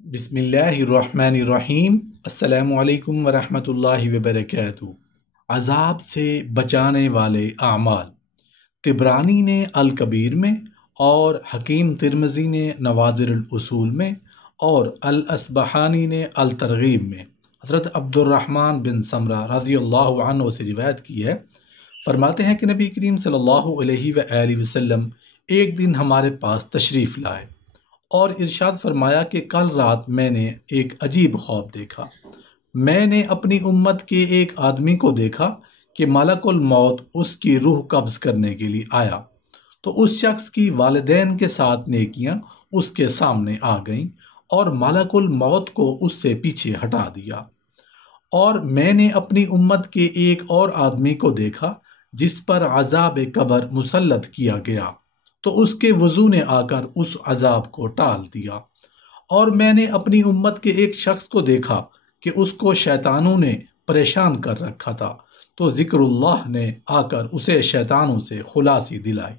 بسم اللہ الرحمن الرحیم۔ السلام علیکم ورحمۃ اللہ وبرکاتہ۔ عذاب سے بچانے والے اعمال، طبرانی نے الکبیر میں اور حکیم ترمذی نے نوادر الاصول میں اور الاصبہانی نے الترغیب میں حضرت عبد الرحمن بن سمرہ رضی اللہ عنہ سے روایت کی ہے۔ فرماتے ہیں کہ نبی کریم صلی اللہ علیہ وآلہ وسلم ایک دن ہمارے پاس تشریف لائے اور ارشاد فرمایا کہ کل رات میں نے ایک عجیب خواب دیکھا۔ میں نے اپنی امت کے ایک آدمی کو دیکھا کہ ملک الموت اس کی روح قبض کرنے کے لیے آیا، تو اس شخص کی والدین کے ساتھ نیکیاں اس کے سامنے آ گئیں اور ملک الموت کو اس سے پیچھے ہٹا دیا۔ اور میں نے اپنی امت کے ایک اور آدمی کو دیکھا جس پر عذاب قبر مسلط کیا گیا، تو اس کے وضو نے آ کر اس عذاب کو ٹال دیا۔ اور میں نے اپنی امت کے ایک شخص کو دیکھا کہ اس کو شیطانوں نے پریشان کر رکھا تھا، تو ذکر اللہ نے آ کر اسے شیطانوں سے خلاصی دلائی۔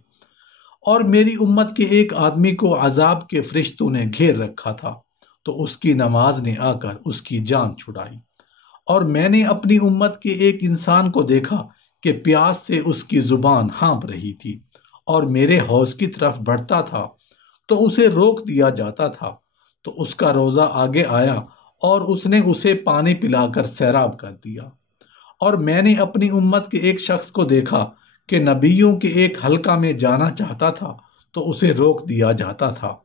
اور میری امت کے ایک آدمی کو عذاب کے فرشتوں نے گھیر رکھا تھا، تو اس کی نماز نے آ کر اس کی جان چھڑائی۔ اور میں نے اپنی امت کے ایک انسان کو دیکھا کہ پیاس سے اس کی زبان ہانپ رہی تھی اور میرے حوض کی طرف بڑھتا تھا، تو اسے روک دیا جاتا تھا، تو اس کا روزہ آگے آیا اور اس نے اسے پانی پلا کر سیراب کر دیا۔ اور میں نے اپنی امت کے ایک شخص کو دیکھا کہ نبیوں کے ایک حلقہ میں جانا چاہتا تھا، تو اسے روک دیا جاتا تھا،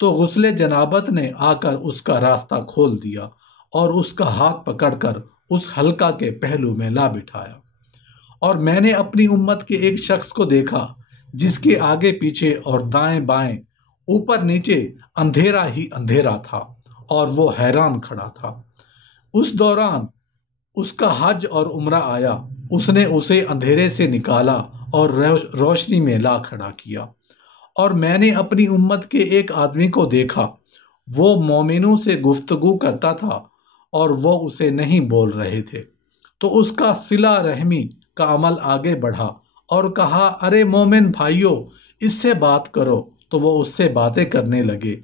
تو غسل جنابت نے آ کر اس کا راستہ کھول دیا اور اس کا ہاتھ پکڑ کر اس حلقہ کے پہلو میں لا بٹھایا۔ اور میں نے اپنی امت کے ایک شخص کو دیکھا جس کے آگے پیچھے اور دائیں بائیں اوپر نیچے اندھیرا ہی اندھیرا تھا اور وہ حیران کھڑا تھا۔ اس دوران اس کا حج اور عمرہ آیا، اس نے اسے اندھیرے سے نکالا اور روشنی میں لا کھڑا کیا۔ اور میں نے اپنی امت کے ایک آدمی کو دیکھا، وہ مومنوں سے گفتگو کرتا تھا اور وہ اسے نہیں بول رہے تھے، تو اس کا صلہ رحمی کا عمل آگے بڑھا اور کہا، ارے مومن بھائیو، اس سے بات کرو، تو وہ اس سے باتیں کرنے لگے۔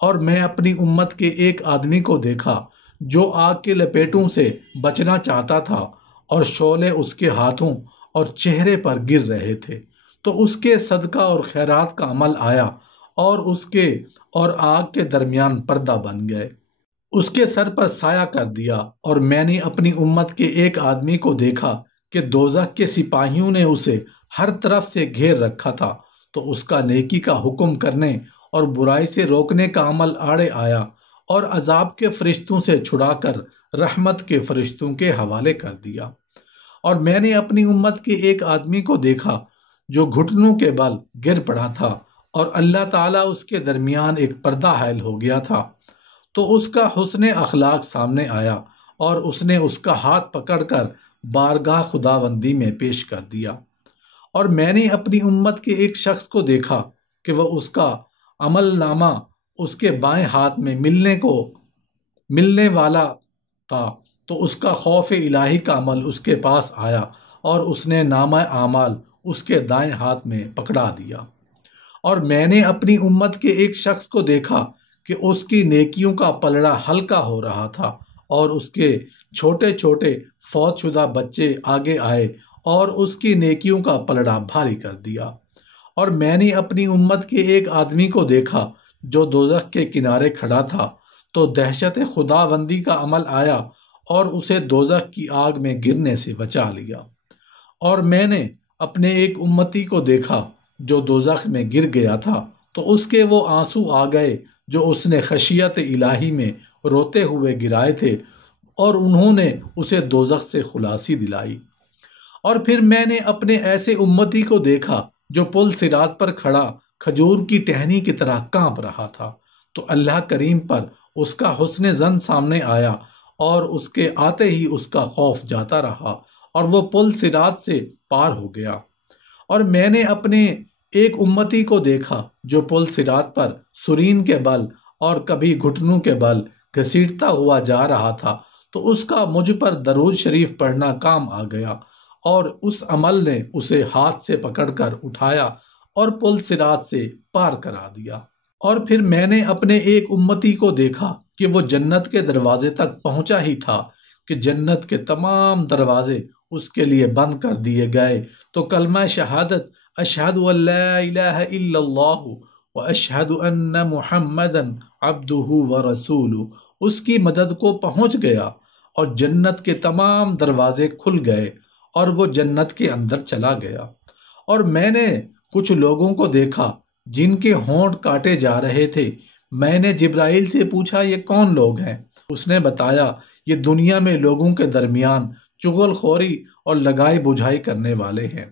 اور میں اپنی امت کے ایک آدمی کو دیکھا جو آگ کے لپیٹوں سے بچنا چاہتا تھا اور شعلے اس کے ہاتھوں اور چہرے پر گر رہے تھے، تو اس کے صدقہ اور خیرات کا عمل آیا اور اس کے اور آگ کے درمیان پردہ بن گئے، اس کے سر پر سایہ کر دیا۔ اور میں نے اپنی امت کے ایک آدمی کو دیکھا کہ دوزخ کے سپاہیوں نے اسے ہر طرف سے گھیر رکھا تھا، تو اس کا نیکی کا حکم کرنے اور برائی سے روکنے کا عمل آڑے آیا اور عذاب کے فرشتوں سے چھڑا کر رحمت کے فرشتوں کے حوالے کر دیا۔ اور میں نے اپنی امت کے ایک آدمی کو دیکھا جو گھٹنوں کے بل گر پڑا تھا اور اللہ تعالیٰ اس کے درمیان ایک پردہ حائل ہو گیا تھا، تو اس کا حسن اخلاق سامنے آیا اور اس نے اس کا ہاتھ پکڑ کر بارگاہ خداوندی میں پیش کر دیا۔ اور میں نے اپنی امت کے ایک شخص کو دیکھا کہ وہ اس کا عمل نامہ اس کے بائیں ہاتھ میں ملنے والا تھا، تو اس کا خوف الہی کا عمل اس کے پاس آیا اور اس نے نامہ اعمال اس کے دائیں ہاتھ میں پکڑا دیا۔ اور میں نے اپنی امت کے ایک شخص کو دیکھا کہ اس کی نیکیوں کا پلڑا ہلکا ہو رہا تھا اور اس کے چھوٹے چھوٹے فوت شدہ بچے آگے آئے اور اس کی نیکیوں کا پلڑا بھاری کر دیا۔ اور میں نے اپنی امت کے ایک آدمی کو دیکھا جو دوزخ کے کنارے کھڑا تھا، تو دہشت خداوندی کا عمل آیا اور اسے دوزخ کی آگ میں گرنے سے بچا لیا۔ اور میں نے اپنے ایک امتی کو دیکھا جو دوزخ میں گر گیا تھا، تو اس کے وہ آنسو آ گئے جو اس نے خشیت الہی میں روتے ہوئے گرائے تھے، اور انہوں نے اسے دوزخ سے خلاصی دلائی۔ اور پھر میں نے اپنے ایسے امتی کو دیکھا جو پل صراط پر کھڑا کھجور کی ٹہنی کی طرح کانپ رہا تھا، تو اللہ کریم پر اس کا حسن ظن سامنے آیا اور اس کے آتے ہی اس کا خوف جاتا رہا اور وہ پل صراط سے پار ہو گیا۔ اور میں نے اپنے ایک امتی کو دیکھا جو پل صراط پر سرین کے بل اور کبھی گھٹنوں کے بل گھسیٹتا ہوا جا رہا تھا، تو اس کا مجھ پر درود شریف پڑھنا کام آ گیا اور اس عمل نے اسے ہاتھ سے پکڑ کر اٹھایا اور پل صراط سے پار کرا دیا۔ اور پھر میں نے اپنے ایک امتی کو دیکھا کہ وہ جنت کے دروازے تک پہنچا ہی تھا کہ جنت کے تمام دروازے اس کے لیے بند کر دیے گئے، تو کلمہ شہادت اشہد ان لا الہ الا اللہ و اشہد ان محمدا عبدہ و رسولہ اس کی مدد کو پہنچ گیا، اور جنت کے تمام دروازے کھل گئے اور وہ جنت کے اندر چلا گیا۔ اور میں نے کچھ لوگوں کو دیکھا جن کے ہونٹ کاٹے جا رہے تھے۔ میں نے جبرائیل سے پوچھا یہ کون لوگ ہیں؟ اس نے بتایا یہ دنیا میں لوگوں کے درمیان چغل خوری اور لگائی بجھائی کرنے والے ہیں۔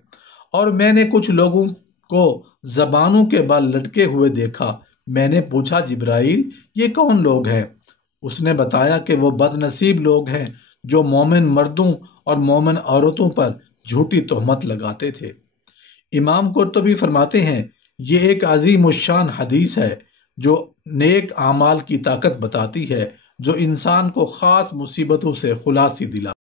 اور میں نے کچھ لوگوں کو زبانوں کے بل لٹکے ہوئے دیکھا۔ میں نے پوچھا جبرائیل یہ کون لوگ ہیں؟ اس نے بتایا کہ وہ بد نصیب لوگ ہیں جو مومن مردوں اور مومن عورتوں پر جھوٹی تہمت لگاتے تھے۔ امام قرطبی فرماتے ہیں یہ ایک عظیم الشان حدیث ہے جو نیک اعمال کی طاقت بتاتی ہے، جو انسان کو خاص مصیبتوں سے خلاصی دلاتی ہے۔